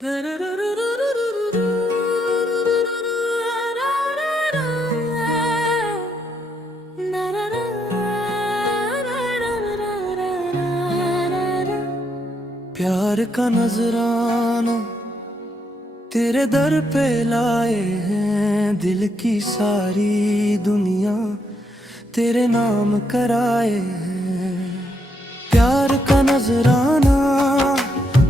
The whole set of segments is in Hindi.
प्यार का नजराना तेरे दर पे लाए हैं, दिल की सारी दुनिया तेरे नाम कराए हैं। प्यार का नजराना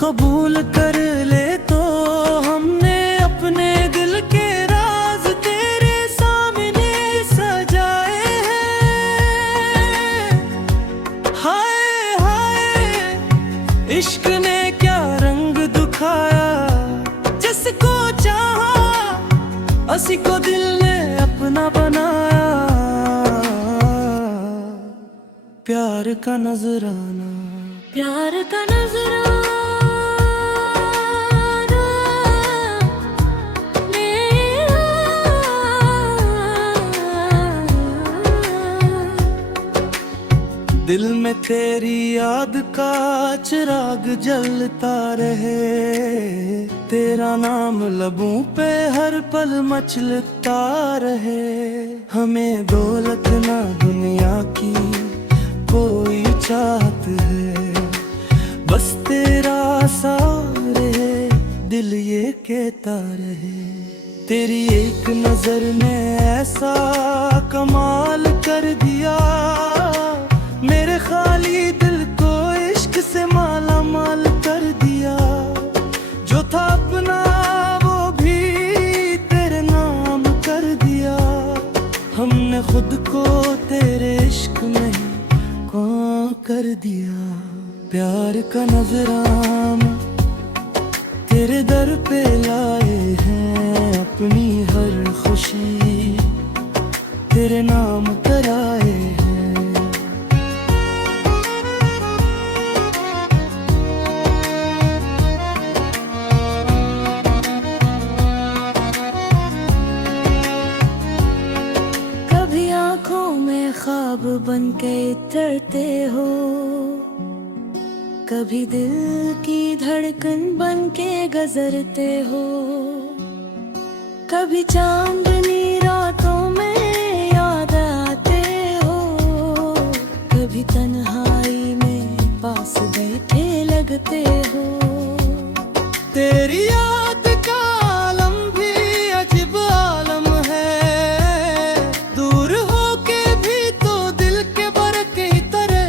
कबूल कर ले तो हमने अपने दिल के राज तेरे सामने सजाए हैं। हाय हाय इश्क ने क्या रंग दिखाया, जिसको चाहा उसी को दिल ने अपना बनाया। प्यार का नजराना, प्यार का नजराना दिल में तेरी याद का चिराग जलता रहे, तेरा नाम लबों पे हर पल मचलता रहे। हमें दौलत ना दुनिया की कोई चाहत है, बस तेरा साथ रहे, दिल ये कहता रहे। तेरी एक नजर ने ऐसा कमाल कर दिया, मेरे खाली दिल को इश्क से माला माल कर दिया। जो था अपना वो भी तेरे नाम कर दिया, हमने खुद को तेरे इश्क में कर दिया। प्यार का नजराना तेरे दर पे लाए हैं, अपनी हर खुशी तेरे नाम कराए हैं। कभी आँखों में ख्वाब बन के उतरते हो, कभी दिल की धड़कन बन के गुजरते हो। कभी चांदनी रातों में याद आते हो, कभी तन्हाई में पास बैठे लगते हो। तेरी याद का आलम भी अजीब आलम है, दूर होके भी तो दिल के बरके तरह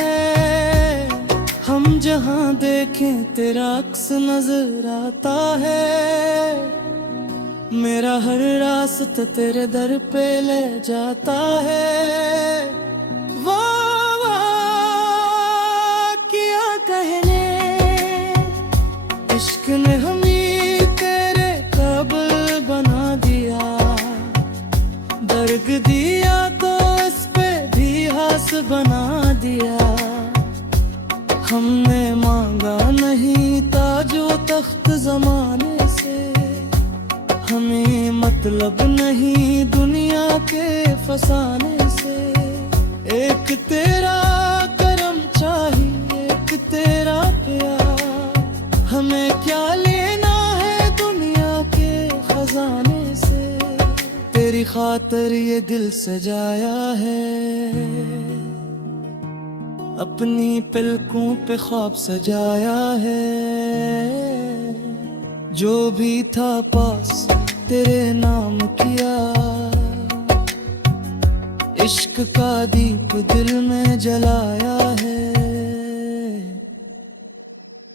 है। हम जहाँ देखें तेरा अक्स नजर आता है, मेरा हर रास्ता तेरे दर पे ले जाता है। वाह वाह किया कहने, इश्क ने हमें तेरे काबिल बना दिया। दर्द दिया तो इस पे भी हास बना दिया। हमने मांगा नहीं ताजो तख्त जमाने से, हमें मतलब नहीं दुनिया के फसाने से। एक तेरा करम चाहिए, एक तेरा प्यार, हमें क्या लेना है दुनिया के खजाने से। तेरी खातिर ये दिल सजाया है, अपनी पलकों पे ख्वाब सजाया है। जो भी था पास तेरे नाम किया, इश्क का दीप दिल में जलाया है।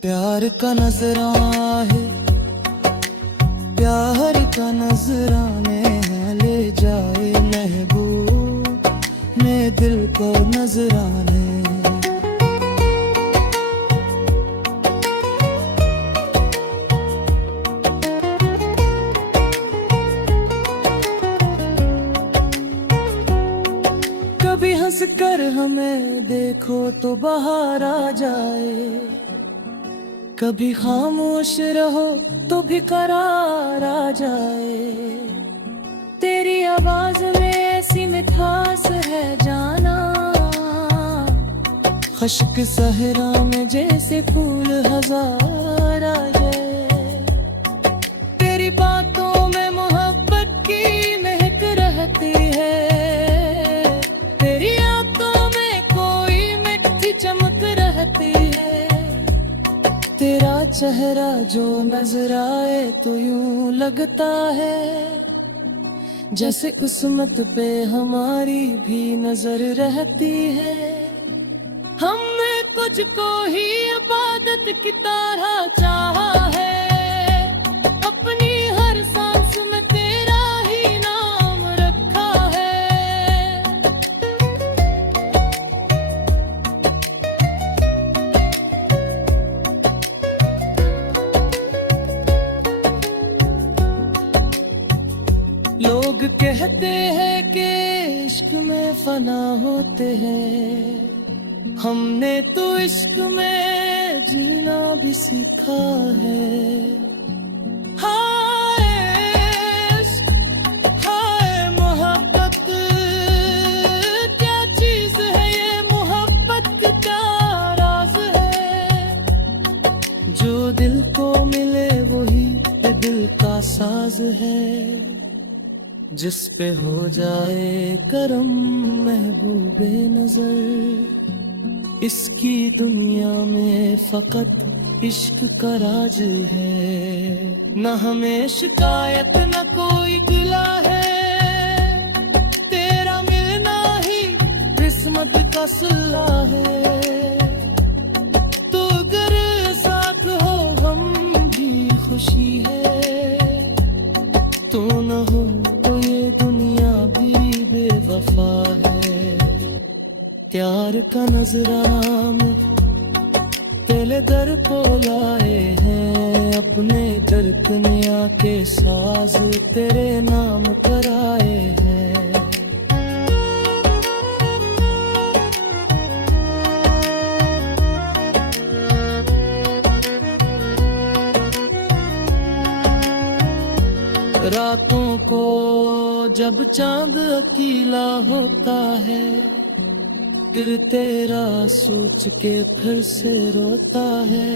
प्यार का नजराना है, प्यार का नजराने है, ले जाए महबूब ने दिल को नजराने। कभी हंस कर हमें देखो तो बाहर आ जाए, कभी खामोश रहो तो भी करार आ जाए। तेरी आवाज में ऐसी मिठास है जाना, खश्क सहरा में जैसे फूल हजार आ जाए। चेहरा जो नजर आए तो यूं लगता है जैसे किस्मत पे हमारी भी नजर रहती है। हमने तुझको ही इबादत की तरह चाहा है, अपनी हर सांस में तेरा ही नाम रखा है। लोग कहते हैं कि इश्क में फना होते हैं, हमने तो इश्क में जीना भी सीखा है। हाय इश्क, हाय मोहब्बत, क्या चीज है ये मोहब्बत का राज है। जो दिल को मिले वही दिल का साज है, जिस पे हो जाए करम महबूबे नजर। इसकी दुनिया में फकत इश्क का राज है, न हमें शिकायत न कोई गिला है। तेरा मिलना ही किस्मत का सिला है, तो अगर साथ हो हम भी खुशी है। तो न हो वफा है। प्यार का नजराना में तेरे दर को लाए हैं, अपने धड़कनिया के साज तेरे नाम कराए हैं। रातों को जब चांद अकेला होता है, दिल तेरा सोच के फिर से रोता है।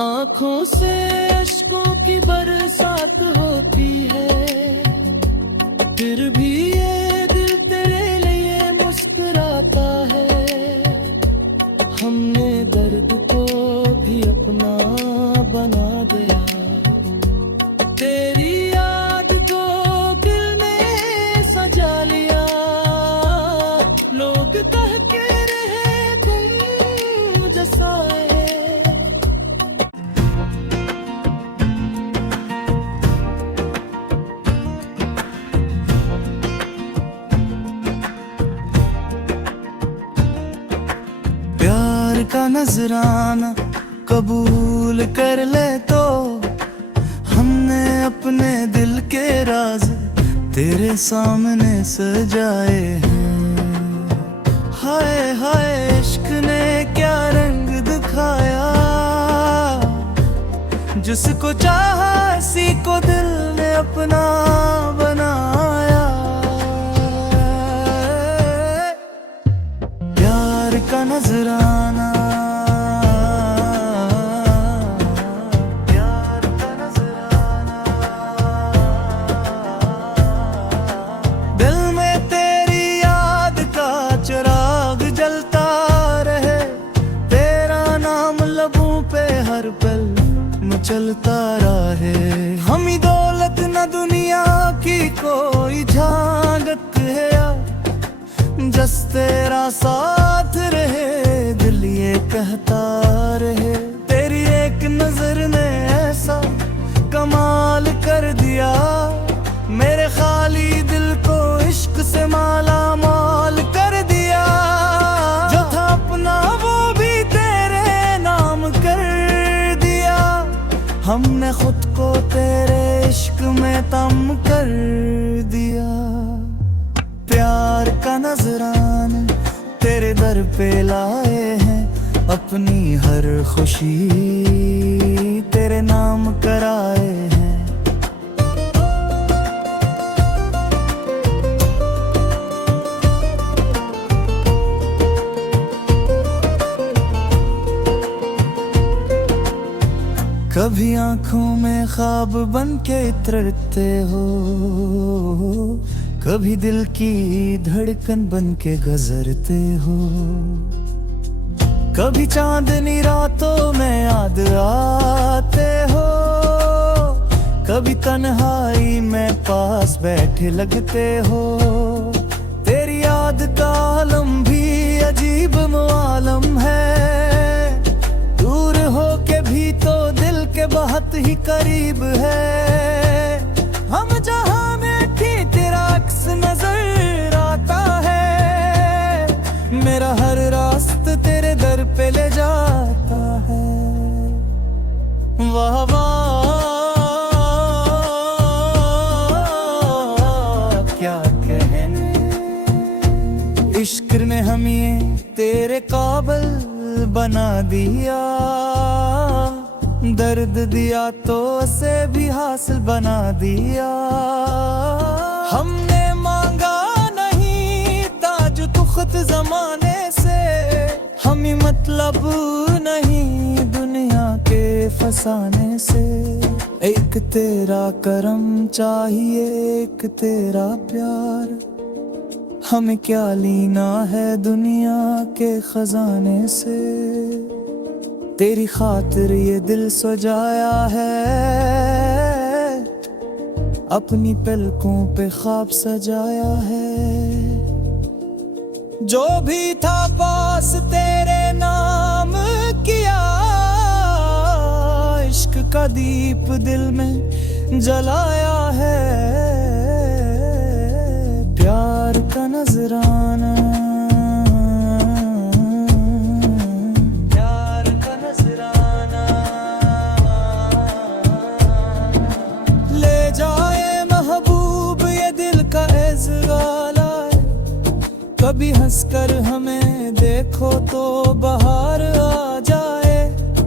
आंखों से अश्कों की बरसात होती है, फिर भी ये दिल तेरे लिए मुस्कुराता है। हमने दर्द को भी अपना बना दिया, तेरी याद को दिल में सजा लिया। लोग कहते रहे तुम जैसा है। प्यार का नजराना कबूल कर ले तो हमने अपने दिल के राज तेरे सामने सजाए हैं। हाय हाय इश्क ने क्या रंग दिखाया, जिसको चाहा इसी को दिल ने अपना बनाया। प्यार का नजराना, चलता रहे। हम ही दौलत न दुनिया की कोई झांकत है, जस तेरा साथ रहे दिल ये कहता रहे। तेरी एक नजर ने ऐसा कमाल कर दिया, मेरे खाली दिल को इश्क से माला माल कर दिया। जो था अपना वो भी तेरे नाम कर दिया, हमने खुद को तेरे इश्क में तम कर दिया। प्यार का नजराना तेरे दर पे लाए हैं, अपनी हर खुशी तेरे नाम कराए हैं। कभी आंखों में ख्वाब बन के इतरते हो, कभी दिल की धड़कन बन के गुजरते हो। कभी चांदनी रातों में याद आते हो, कभी तन्हाई में पास बैठे लगते हो। तेरी याद का आलम भी अजीब मुआलम है, दूर हो के भी तो दिल के बहुत ही करीब है। हम जहां में थी तेरा अक्स नजर आता है, मेरा हर रास्ता तेरे दर पे ले जाता है। वाह वाह क्या कहने, इश्क ने हमें तेरे काबिल बना दिया, दर्द दिया तो उसे भी हासिल बना दिया। हमने मांगा नहीं ताज तुख्त जमाने से, हमें मतलब नहीं दुनिया के फसाने से। एक तेरा करम चाहिए, एक तेरा प्यार, हमें क्या लेना है दुनिया के खजाने से। तेरी खातिर ये दिल सजाया है, अपनी पलकों पे ख्वाब सजाया है। जो भी था पास तेरे नाम किया, इश्क का दीप दिल में जलाया है। प्यार का नजराना, प्यार का नजराना ले जाए महबूब ये दिल का एज़रार आए। कभी हंसकर हमें देखो तो बाहर आ जाए,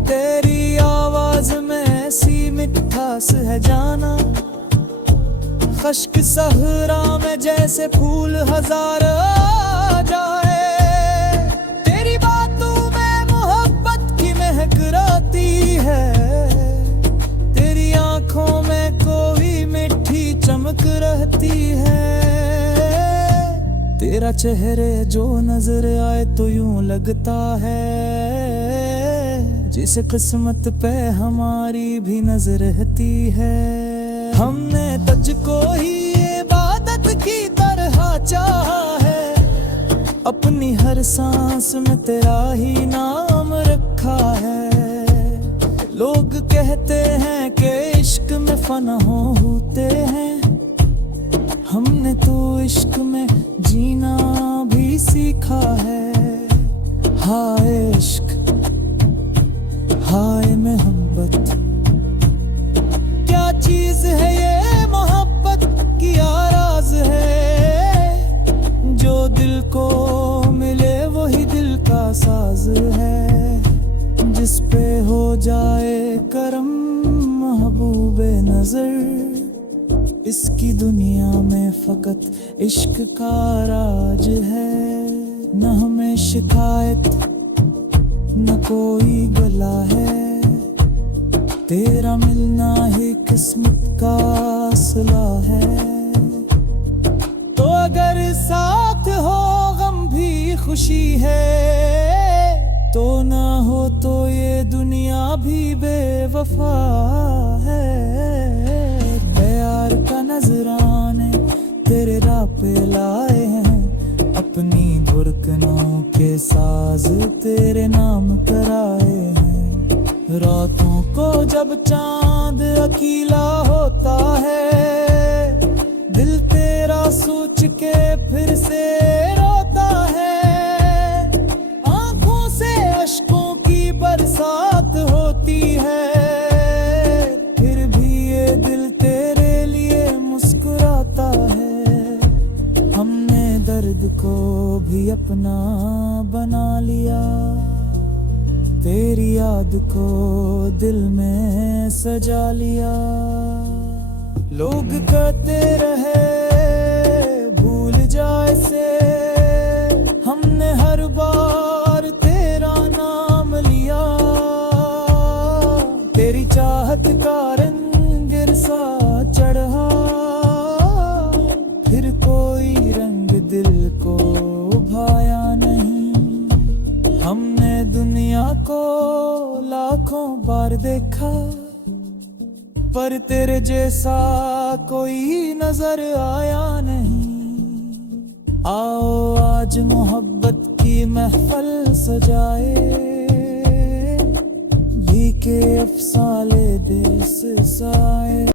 तेरी आवाज में ऐसी मिठास है जाना। खश्क सहरा में जैसे फूल हजार आ जाए, तेरी बातों में मोहब्बत की महक रहती है। तेरी आंखों में कोई मीठी चमक रहती है। तेरा चेहरे जो नजर आए तो यूं लगता है, जिसे किस्मत पे हमारी भी नजर रहती है। हमने तुझको ही इबादत की तरह चाहा है, अपनी हर सांस में तेरा ही नाम रखा है। लोग कहते हैं कि इश्क में फना होते हैं, हमने तो इश्क में जीना भी सीखा है। हाय इश्क, हाय मोहब्बत, क्या चीज है ये मोहब्बत की आराज है। जो दिल को मिले वही दिल का साज है, जिस पे हो जाए करम महबूबे नजर। इसकी दुनिया में फकत इश्क का राज है, न हमें शिकायत न कोई गला है। तेरा मिलना ही किस्मत का सिला है, तो अगर साथ हो गम भी खुशी है। तो ना हो तो ये दुनिया भी बेवफा है। प्यार का नजराने तेरे राह पे लाए हैं, अपनी धुरकनों के साज तेरे नाम कराए हैं। रातों को जब चांद अकेला होता है, दिल तेरा सोच के फिर से रोता है। आंखों से अश्कों की बरसात होती है, फिर भी ये दिल तेरे लिए मुस्कुराता है। हमने दर्द को भी अपना बना लिया, तेरी याद को दिल में सजा लिया। लोग कहते रहे भूल जाए से, हमने हर बार तेरा नाम लिया। तेरी चाहत का रंग गिरसा चढ़ा, फिर कोई रंग दिल को भाया नहीं। हमने दुनिया को लाखों बार देखा, पर तेरे जैसा कोई नजर आया नहीं। आओ आज मोहब्बत की महफिल सजाए, भीखे अफसाने दिल से साए।